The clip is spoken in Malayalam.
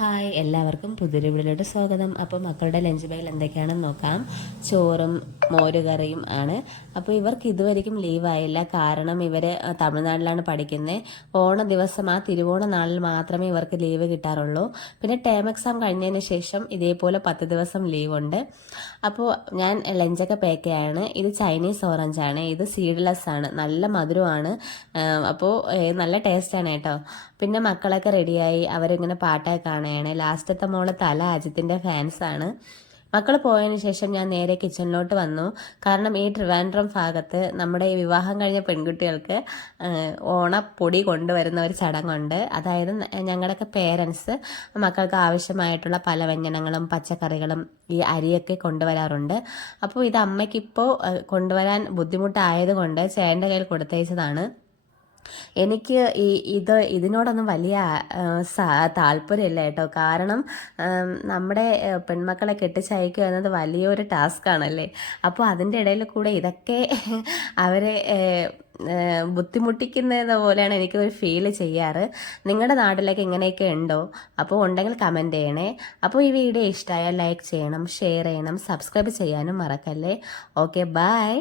ഹായ്, എല്ലാവർക്കും പുതിയൊരു വീഡിയോയിലോട്ട് സ്വാഗതം. അപ്പോൾ മക്കളുടെ ലഞ്ച് ബാഗിൽ എന്തൊക്കെയാണെന്ന് നോക്കാം. ചോറും മോരുകറിയും ആണ്. അപ്പോൾ ഇവർക്ക് ഇതുവരെയും ലീവായില്ല. കാരണം ഇവർ തമിഴ്നാട്ടിലാണ് പഠിക്കുന്നത്. ഓണ ദിവസം ആ തിരുവോണ നാളിൽ മാത്രമേ ഇവർക്ക് ലീവ് കിട്ടാറുള്ളൂ. പിന്നെ ടേം എക്സാം കഴിഞ്ഞതിന് ശേഷം ഇതേപോലെ 10 ദിവസം ലീവുണ്ട്. അപ്പോൾ ഞാൻ ലഞ്ചൊക്കെ പാക്ക് ചെയ്യാണ്. ഇത് ചൈനീസ് ഓറഞ്ചാണ്. ഇത് സീഡ്ലെസ് ആണ്. നല്ല മധുരമാണ്. അപ്പോൾ നല്ല ടേസ്റ്റാണ് കേട്ടോ. പിന്നെ മക്കളൊക്കെ റെഡിയായി അവരിങ്ങനെ പാട്ടൊക്കെ കാണുകയാണ്. ലാസ്റ്റത്തെ മോള് തല അജിത്തിൻ്റെ ഫാൻസാണ്. മക്കൾ പോയതിന് ശേഷം ഞാൻ നേരെ കിച്ചണിലോട്ട് വന്നു. കാരണം ഈ ട്രിവാൻഡ്രം ഭാഗത്ത് നമ്മുടെ ഈ വിവാഹം കഴിഞ്ഞ പെൺകുട്ടികൾക്ക് ഓണപ്പൊടി കൊണ്ടുവരുന്ന ഒരു ചടങ്ങുണ്ട്. അതായത് ഞങ്ങളുടെയൊക്കെ പേരൻസ് മക്കൾക്ക് ആവശ്യമായിട്ടുള്ള പല വ്യഞ്ജനങ്ങളും പച്ചക്കറികളും ഈ അരിയൊക്കെ കൊണ്ടുവരാറുണ്ട്. അപ്പോൾ ഇത് അമ്മയ്ക്കിപ്പോൾ കൊണ്ടുവരാൻ ബുദ്ധിമുട്ടായതുകൊണ്ട് ചേട്ടൻ്റെ കയ്യിൽ കൊടുത്തയച്ചതാണ്. എനിക്ക് ഇതിനോടൊന്നും വലിയ താല്പര്യമില്ല കേട്ടോ. കാരണം നമ്മുടെ പെൺമക്കളെ കെട്ടിച്ചയക്കുക എന്നത് വലിയൊരു ടാസ്ക് ആണല്ലേ. അപ്പോൾ അതിൻ്റെ ഇടയിൽ കൂടെ ഇതൊക്കെ അവരെ ബുദ്ധിമുട്ടിക്കുന്നത് പോലെയാണ് എനിക്കൊരു ഫീൽ ചെയ്യാറ്. നിങ്ങളുടെ നാട്ടിലേക്ക് ഇങ്ങനെയൊക്കെ ഉണ്ടോ? അപ്പോൾ ഉണ്ടെങ്കിൽ കമൻറ്റ് ചെയ്യണേ. അപ്പോൾ ഈ വീഡിയോ ഇഷ്ടമായാൽ ലൈക്ക് ചെയ്യണം, ഷെയർ ചെയ്യണം, സബ്സ്ക്രൈബ് ചെയ്യാനും മറക്കല്ലേ. Okay, by.